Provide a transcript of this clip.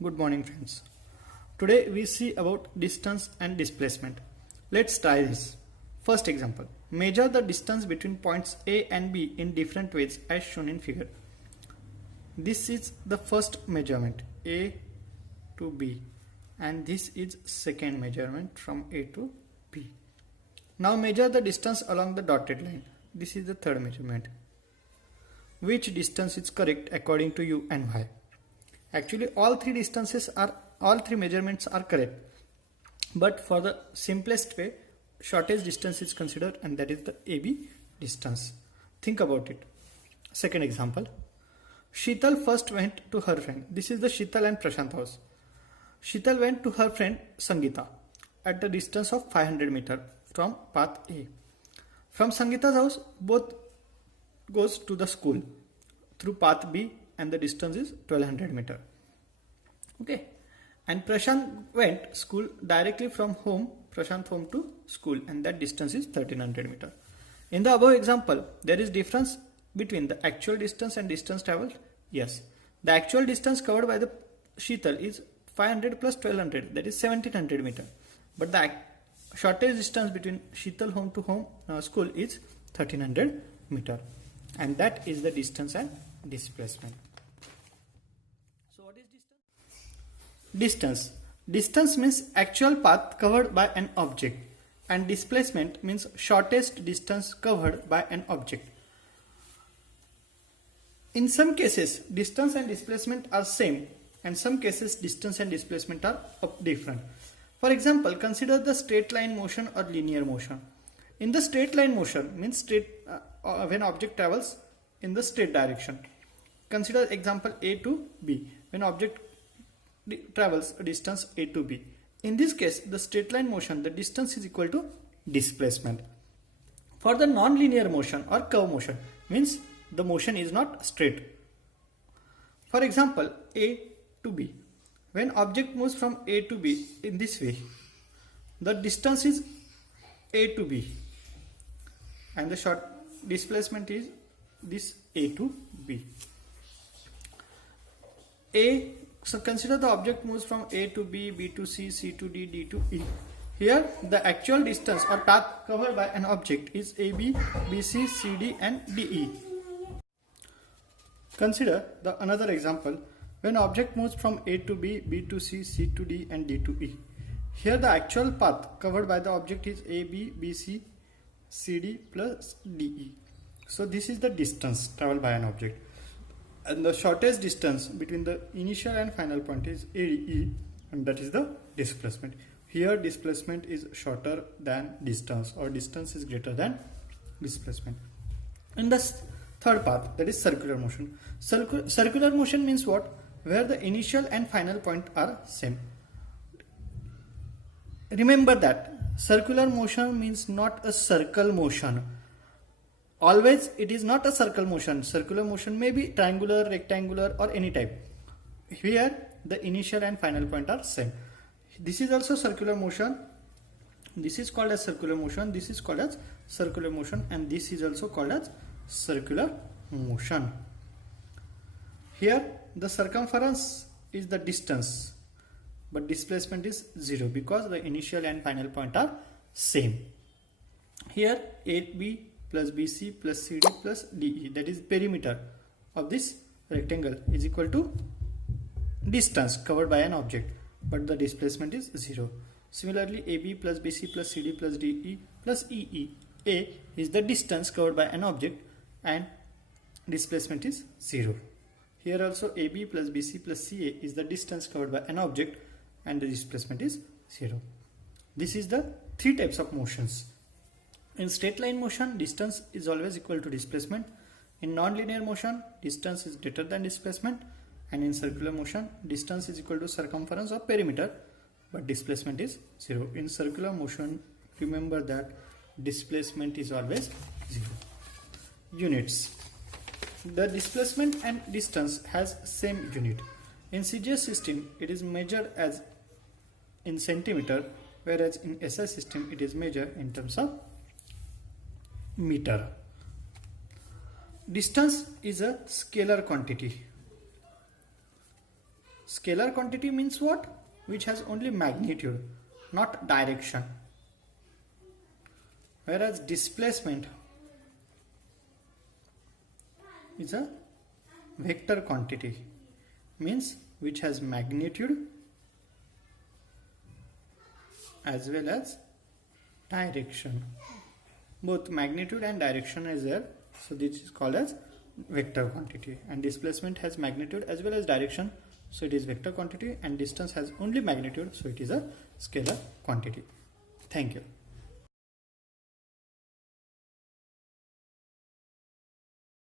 Good morning friends. Today we see about distance and displacement. Let's try this. First example. Measure the distance between points A and B in different ways as shown in figure. This is the first measurement A to B and this is second measurement from A to B. Now measure the distance along the dotted line. This is the third measurement. Which distance is correct according to you and why? Actually all three measurements are correct, but for the simplest way shortest distance is considered, and that is the AB distance. Think about it. Second example. Sheetal first went to her friend. This is the Sheetal and Prashant house. Sheetal went to her friend Sangeeta at the distance of 500 meter from path A. From Sangeeta's house both goes to the school through path B and the distance is 1200 meter. Okay, and Prashant went school directly from Prashant home to school, and that distance is 1300 meter. In the above example, there is difference between the actual distance and distance traveled. Yes, the actual distance covered by the Sheetal is 500 plus 1200, that is 1700 meter. But the shortest distance between Sheetal home to school is 1300 meter, and that is the distance and displacement. So what is distance? Distance means actual path covered by an object, and displacement means shortest distance covered by an object. In some cases distance and displacement are same, and some cases distance and displacement are different. For example, consider the straight line motion or linear motion. In the straight line motion means when object travels in the straight direction. Consider example A to B, when object travels a distance A to B. In this case, the straight line motion, the distance is equal to displacement. For the non-linear motion or curve motion, means the motion is not straight. For example, A to B, when object moves from A to B in this way, the distance is A to B and the short displacement is this A to B. So consider the object moves from A to B, B to C, C to D, D to E. Here the actual distance or path covered by an object is AB, BC, CD and DE. Consider another example, when object moves from A to B, B to C, C to D and D to E. Here the actual path covered by the object is AB, BC, CD plus DE. So this is the distance traveled by an object, and the shortest distance between the initial and final point is AE, and that is the displacement. Here displacement is shorter than distance, or distance is greater than displacement. In the third path, that is circular motion. Circular motion means what? Where the initial and final point are same. Remember that circular motion means not a circle motion. Always it is not a circle motion. Circular motion may be triangular, rectangular or any type. Here the initial and final point are same. This is also circular motion. This is called as circular motion. This is called as circular motion, and this is also called as circular motion. Here the circumference is the distance, but displacement is 0 because the initial and final point are same. Here AB plus BC plus CD plus DE, that is perimeter of this rectangle, is equal to distance covered by an object, but the displacement is 0. Similarly, AB plus BC plus CD plus DE plus EE, A is the distance covered by an object and displacement is 0. Here also AB plus BC plus CA is the distance covered by an object and the displacement is 0. This is the three types of motions. In straight line motion, distance is always equal to displacement. In non-linear motion, distance is greater than displacement. And in circular motion, distance is equal to circumference or perimeter, but displacement is 0. In circular motion, remember that displacement is always 0. Units. The displacement and distance has same unit. In CGS system, it is measured as in centimeter, whereas in SI system, it is measured in terms of meter. Distance is a scalar quantity. Scalar quantity means what? Which has only magnitude, not direction. Whereas displacement is a vector quantity, means which has magnitude as well as direction. Both magnitude and direction is there, so this is called as vector quantity. And displacement has magnitude as well as direction, so it is vector quantity, and distance has only magnitude, so it is a scalar quantity. Thank you.